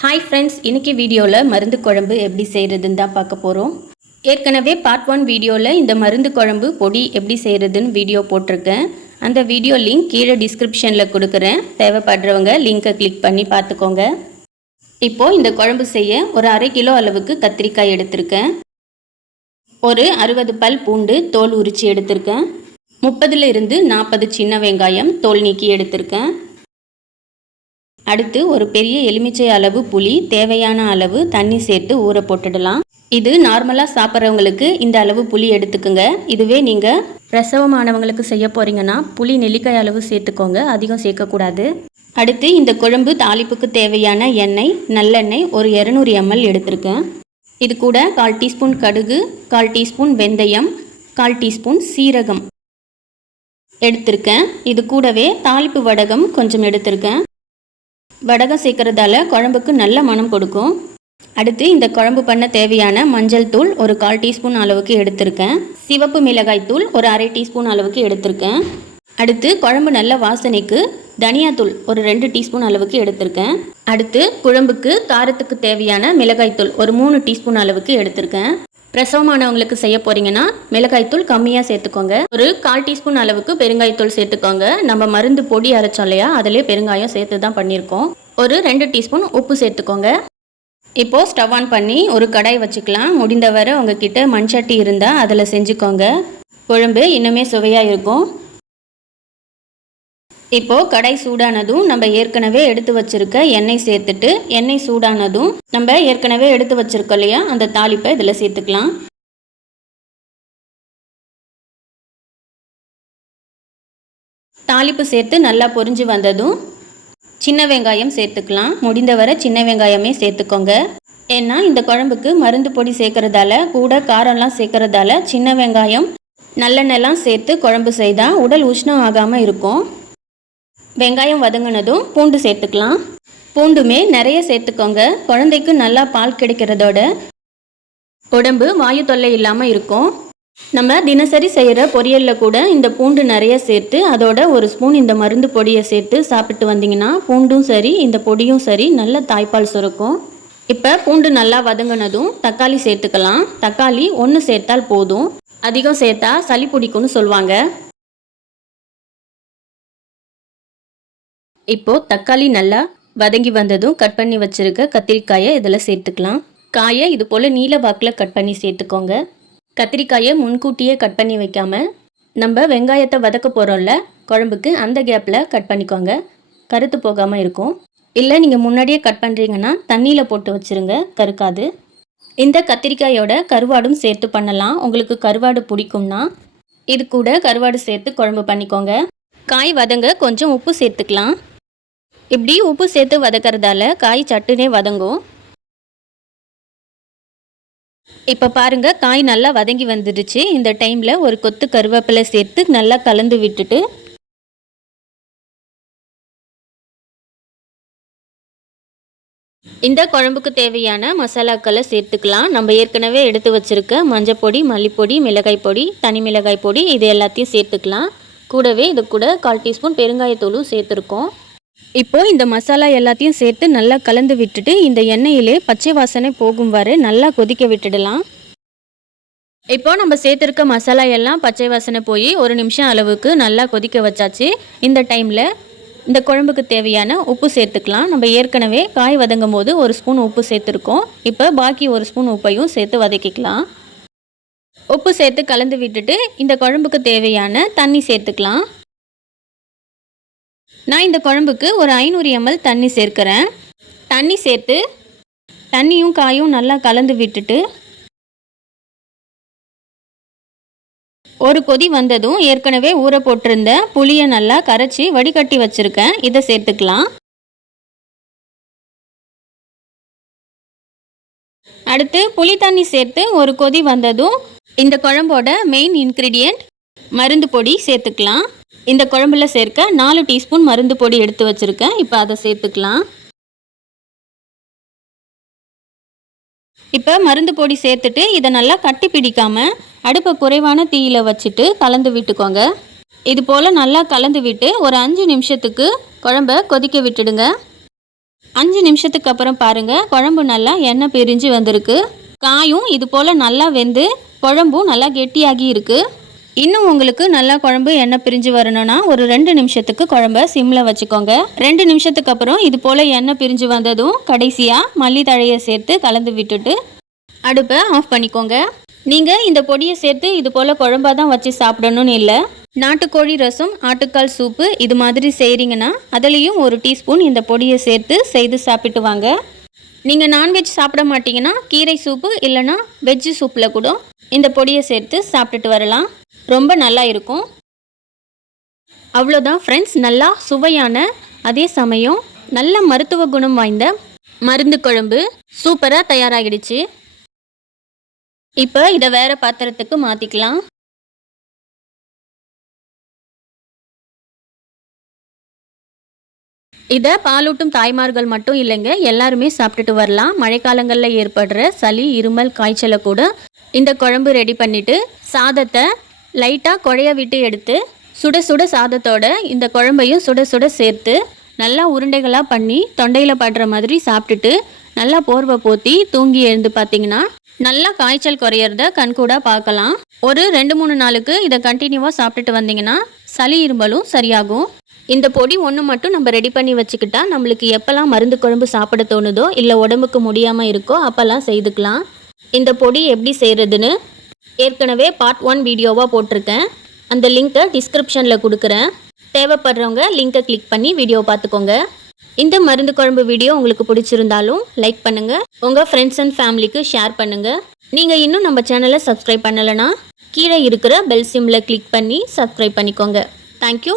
Hi friends இன்றைக்கி வீடியோவில் மருந்து குழம்பு எப்படி செய்கிறதுன்னு தான் பார்க்க போகிறோம் ஏற்கனவே பார்ட் ஒன் வீடியோவில் இந்த மருந்து குழம்பு பொடி எப்படி செய்கிறதுன்னு வீடியோ போட்டிருக்கேன். அந்த வீடியோ லிங்க் கீழே டிஸ்கிரிப்ஷனில் கொடுக்குறேன். தேவைப்படுறவங்க லிங்கை கிளிக் பண்ணி பார்த்துக்கோங்க. இப்போது இந்த குழம்பு செய்ய ஒரு அரை கிலோ அளவுக்கு கத்திரிக்காய் எடுத்திருக்கேன். ஒரு அறுபது பல் பூண்டு தோல் உரித்து எடுத்திருக்கேன். முப்பதுலேருந்து நாற்பது சின்ன வெங்காயம் தோல் நீக்கி எடுத்திருக்கேன். அடுத்து ஒரு பெரிய எலுமிச்சை அளவு புளி தேவையான அளவு தண்ணி சேர்த்து ஊற போட்டுடலாம். இது நார்மலாக சாப்பிட்றவங்களுக்கு இந்த அளவு புளி எடுத்துக்கோங்க. இதுவே நீங்கள் பிரசவமானவங்களுக்கு செய்ய போகிறீங்கன்னா புளி நெல்லிக்காய் அளவு சேர்த்துக்கோங்க. அதிகம் சேர்க்கக்கூடாது. அடுத்து இந்த குழம்பு தாளிப்புக்கு தேவையான எண்ணெய் நல்லெண்ணெய் ஒரு இரநூறு எம்எல் எடுத்திருக்கேன். இது கூட கால் டீஸ்பூன் கடுகு கால் டீஸ்பூன் வெந்தயம் கால் டீஸ்பூன் சீரகம் எடுத்திருக்கேன். இது கூடவே தாளிப்பு வடகம் கொஞ்சம் எடுத்திருக்கேன். வடகம் சேர்க்கறதால குழம்புக்கு நல்ல மனம் கொடுக்கும். அடுத்து இந்த குழம்பு பண்ண தேவையான மஞ்சள் தூள் ஒரு கால் டீஸ்பூன் அளவுக்கு எடுத்திருக்கேன். சிவப்பு மிளகாய் தூள் ஒரு அரை டீஸ்பூன் அளவுக்கு எடுத்திருக்கேன். அடுத்து குழம்பு நல்ல வாசனைக்கு தனியாத்தூள் ஒரு ரெண்டு டீஸ்பூன் அளவுக்கு எடுத்திருக்கேன். அடுத்து குழம்புக்கு காரத்துக்கு தேவையான மிளகாய்த்தூள் ஒரு மூணு டீஸ்பூன் அளவுக்கு எடுத்திருக்கேன். பிரசவமானவங்களுக்கு செய்ய போறீங்கன்னா மிளகாய்த்தூள் கம்மியாக சேர்த்துக்கோங்க. ஒரு கால் டீஸ்பூன் அளவுக்கு பெருங்காயத்தூள் சேர்த்துக்கோங்க. நம்ம மருந்து பொடி அரைச்சோம் இல்லையா? அதிலே பெருங்காயம் சேர்த்து தான் பண்ணியிருக்கோம். ஒரு ரெண்டு டீஸ்பூன் உப்பு சேர்த்துக்கோங்க. இப்போ ஸ்டவ் ஆன் பண்ணி ஒரு கடாய் வச்சுக்கலாம். முடிந்தவரை உங்ககிட்ட மண்சட்டி இருந்தால் அதில் செஞ்சுக்கோங்க. குழம்பு இன்னுமே சுவையாக இருக்கும். இப்போ கடாய் சூடானதும் நம்ம ஏற்கனவே எடுத்து வச்சிருக்க எண்ணெய் சேர்த்துட்டு எண்ணெய் சூடானதும் நம்ம ஏற்கனவே எடுத்து வச்சிருக்கோம் இல்லையா? அந்த தாளிப்பை இதில் சேர்த்துக்கலாம். தாளிப்பு சேர்த்து நல்லா பொரிஞ்சு வந்ததும் சின்ன வெங்காயம் சேர்த்துக்கலாம். முடிந்தவரை சின்ன வெங்காயமே சேர்த்துக்கோங்க. ஏன்னா இந்த குழம்புக்கு மருந்து பொடி சேர்க்கறதால கூட காரம்லாம் சேர்க்கறதால சின்ன வெங்காயம் நல்லெண்ணெய்லாம் சேர்த்து குழம்பு செய்தால் உடல் உஷ்ணம் ஆகாமல் இருக்கும். வெங்காயம் வதங்கினதும் பூண்டு சேர்த்துக்கலாம். பூண்டுமே நிறைய சேர்த்துக்கோங்க. குழந்தைக்கு நல்லா பால் கிடைக்கிறதோட உடம்பு வாயு தொல்லை இல்லாமல் இருக்கும். நம்ம தினசரி செய்கிற பொரியலில் கூட இந்த பூண்டு நிறைய சேர்த்து அதோட ஒரு ஸ்பூன் இந்த மருந்து பொடியை சேர்த்து சாப்பிட்டு வந்தீங்கன்னா பூண்டும் சரி இந்த பொடியும் சரி நல்ல தாய்ப்பால் சுரக்கும். இப்போ பூண்டு நல்லா வதங்கினதும் தக்காளி சேர்த்துக்கலாம். தக்காளி ஒன்று சேர்த்தால் போதும். அதிகம் சேர்த்தா சளி பிடிக்கும்னு சொல்லுவாங்க. இப்போது தக்காளி நல்லா வதங்கி வந்ததும் கட் பண்ணி வச்சுருக்க கத்திரிக்காயை இதில் சேர்த்துக்கலாம். காயை இது போல் நீல வாக்கில் கட் பண்ணி சேர்த்துக்கோங்க. கத்திரிக்காயை முன்கூட்டியே கட் பண்ணி வைக்காம நம்ம வெங்காயத்தை வதக்க போகிறோம்ல குழம்புக்கு அந்த கேப்பில் கட் பண்ணிக்கோங்க. கருத்து போகாமல் இருக்கும். இல்லை நீங்கள் முன்னாடியே கட் பண்ணுறீங்கன்னா தண்ணியில் போட்டு வச்சுருங்க கருக்காது. இந்த கத்திரிக்காயோட கருவாடும் சேர்த்து பண்ணலாம். உங்களுக்கு கருவாடு பிடிக்கும்னா இது கூட கருவாடு சேர்த்து குழம்பு பண்ணிக்கோங்க. காய் வதங்க கொஞ்சம் உப்பு சேர்த்துக்கலாம். இப்படி உப்பு சேர்த்து வதக்கிறதால காய் சட்டுனே வதங்கும். இப்போ பாருங்க காய் நல்லா வதங்கி வந்துடுச்சு. இந்த டைமில் ஒரு கொத்து கருவேப்பிலை சேர்த்து நல்லா கலந்து விட்டுட்டு இந்த குழம்புக்கு தேவையான மசாலாக்களை சேர்த்துக்கலாம். நம்ம ஏற்கனவே எடுத்து வச்சிருக்க மஞ்சப்பொடி மல்லிப்பொடி மிளகாய் பொடி தனி மிளகாய் பொடி இது எல்லாத்தையும் சேர்த்துக்கலாம். கூடவே இது கூட கால் டீஸ்பூன் பெருங்காயத்தூளும் சேர்த்துருக்கோம். இப்போ இந்த மசாலா எல்லாத்தையும் சேர்த்து நல்லா கலந்து விட்டுட்டு இந்த எண்ணெயிலே பச்சை வாசனை போகும் வரை நல்லா கொதிக்க விட்டுடலாம். இப்போ நம்ம சேர்த்துருக்க மசாலா எல்லாம் பச்சை வாசனை போய் ஒரு நிமிஷம் அளவுக்கு நல்லா கொதிக்க வச்சாச்சு. இந்த டைமில் இந்த குழம்புக்கு தேவையான உப்பு சேர்த்துக்கலாம். நம்ம ஏற்கனவே காய் வதங்கும் போது ஒரு ஸ்பூன் உப்பு சேர்த்துருக்கோம். இப்போ பாக்கி ஒரு ஸ்பூன் உப்பையும் சேர்த்து வதக்கிக்கலாம். உப்பு சேர்த்து கலந்து விட்டுட்டு இந்த குழம்புக்கு தேவையான தண்ணி சேர்த்துக்கலாம். நான் இந்த குழம்புக்கு ஒரு ஐநூறு எம்எல் தண்ணி சேர்க்கிறேன். தண்ணி சேர்த்து தண்ணியும் காயும் நல்லா கலந்து விட்டுட்டு ஒரு கொதி வந்ததும் ஏற்கனவே ஊற போட்டிருந்த புளியை நல்லா கரைச்சி வடிகட்டி வச்சுருக்கேன். இதை சேர்த்துக்கலாம். அடுத்து புளி தண்ணி சேர்த்து ஒரு கொதி வந்ததும் இந்த குழம்போட மெயின் இன்க்ரீடியண்ட் மருந்து பொடி சேர்த்துக்கலாம். இந்த குழம்புல சேர்க்க நாலு டீஸ்பூன் மருந்து பொடி எடுத்து வச்சுருக்கேன். இப்போ அதை சேர்த்துக்கலாம். இப்போ மருந்து பொடி சேர்த்துட்டு இதை நல்லா கட்டி பிடிக்காமல் அடுப்பை குறைவான தீயில் வச்சுட்டு கலந்து விட்டுக்கோங்க. இது போல் நல்லா கலந்து விட்டு ஒரு அஞ்சு நிமிஷத்துக்கு குழம்ப கொதிக்க விட்டுடுங்க. அஞ்சு நிமிஷத்துக்கு அப்புறம் பாருங்கள் குழம்பு நல்லா எண்ணெய் பிரிஞ்சு வந்திருக்கு. காயும் இது போல் நல்லா வெந்து குழம்பும் நல்லா கெட்டியாகி இருக்குது இன்னும் உங்களுக்கு நல்லா குழம்பு எண்ணெய் பிரிஞ்சு வரணும்னா ஒரு ரெண்டு நிமிஷத்துக்கு குழம்ப சிம்மில் வச்சுக்கோங்க. ரெண்டு நிமிஷத்துக்கு அப்புறம் இது போல் எண்ணெய் பிரிஞ்சு வந்ததும் கடைசியாக மல்லி தழையை சேர்த்து கலந்து விட்டுட்டு அடுப்பை ஆஃப் பண்ணிக்கோங்க. நீங்கள் இந்த பொடியை சேர்த்து இது போல் குழம்பா தான் வச்சு சாப்பிடணும்னு இல்லை. நாட்டுக்கோழி ரசம் ஆட்டுக்கால் சூப்பு இது மாதிரி செய்கிறீங்கன்னா அதுலேயும் ஒரு டீஸ்பூன் இந்த பொடியை சேர்த்து செய்து சாப்பிட்டு வாங்க. நீங்கள் நான்வெஜ் சாப்பிட மாட்டிங்கன்னா கீரை சூப்பு இல்லைன்னா வெஜ்ஜு சூப்பில் கூட இந்த பொடியை சேர்த்து சாப்பிட்டுட்டு வரலாம். ரொம்ப நல்லா இருக்கும். அவ்வளோதான் ஃப்ரெண்ட்ஸ் நல்லா சுவையான அதே சமயம் நல்ல மருத்துவ குணம் வாய்ந்த மருந்து குழம்பு சூப்பராக தயாராகிடுச்சு. இப்போ இதை வேறு பாத்திரத்துக்கு மாற்றிக்கலாம் இதை பாலூட்டும் தாய்மார்கள் மட்டும் இல்லைங்க எல்லாருமே சாப்பிட்டுட்டு வரலாம். மழைக்காலங்களில் ஏற்படுற சளி இருமல் காய்ச்சலை கூட இந்த குழம்பு ரெடி பண்ணிவிட்டு சாதத்தை லைட்டாக குழைய விட்டு எடுத்து சுட சுட சாதத்தோட இந்த குழம்பையும் சுட சுட சேர்த்து நல்லா உருண்டைகளாக பண்ணி தொண்டையில் படுற மாதிரி சாப்பிட்டுட்டு நல்லா போர்வை போத்தி தூங்கி எழுந்து பார்த்தீங்கன்னா நல்லா காய்ச்சல் குறையிறத கண்கூடாக பார்க்கலாம். ஒரு ரெண்டு மூணு நாளுக்கு இதை கண்டினியூவாக சாப்பிட்டுட்டு வந்தீங்கன்னா சளி இருமலும் சரியாகும். இந்த பொடி ஒன்று மட்டும் நம்ம ரெடி பண்ணி வச்சுக்கிட்டா நம்மளுக்கு எப்போல்லாம் மருந்து குழம்பு சாப்பிட தோணுதோ இல்லை உடம்புக்கு முடியாமல் இருக்கோ அப்போல்லாம் செய்துக்கலாம். இந்த பொடி எப்படி செய்கிறதுன்னு ஏற்கனவே பார்ட் ஒன் வீடியோவாக போட்டிருக்கேன். அந்த லிங்க்கை டிஸ்கிரிப்ஷனில் கொடுக்குறேன். தேவைப்படுறவங்க லிங்கை கிளிக் பண்ணி வீடியோ பார்த்துக்கோங்க. இந்த மருந்து குழம்பு வீடியோ உங்களுக்கு பிடிச்சிருந்தாலும் லைக் பண்ணுங்கள் உங்கள் ஃப்ரெண்ட்ஸ் அண்ட் ஃபேமிலிக்கு ஷேர் பண்ணுங்கள் நீங்கள் இன்னும் நம்ம சேனலை சப்ஸ்கிரைப் பண்ணலைன்னா கீழே இருக்கிற பெல் சிம்மில் கிளிக் பண்ணி சப்ஸ்கிரைப் பண்ணிக்கோங்க. Thank you